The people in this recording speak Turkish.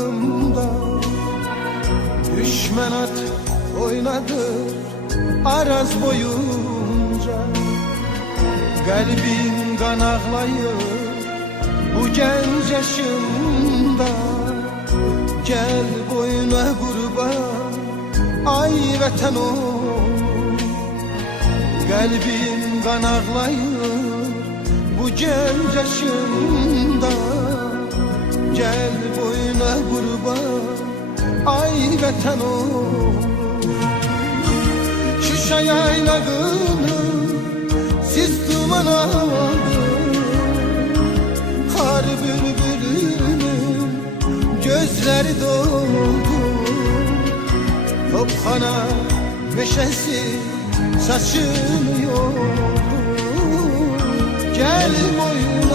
yanağımda. Düşmen at oynadı Araz boyunca. Kalbim kan ağlayır bu genç yaşımda. Gel boyuna kurban ay vatan oğlum. Kalbim kan ağlayır bu genç yaşımda. Gel boyuna kurban ay vatan oğlum. Şuşa yaylağını siz duman aldı. Kar bülbülünün gözleri doldu. Topkana meşesi saçını yordu. Gel boyuna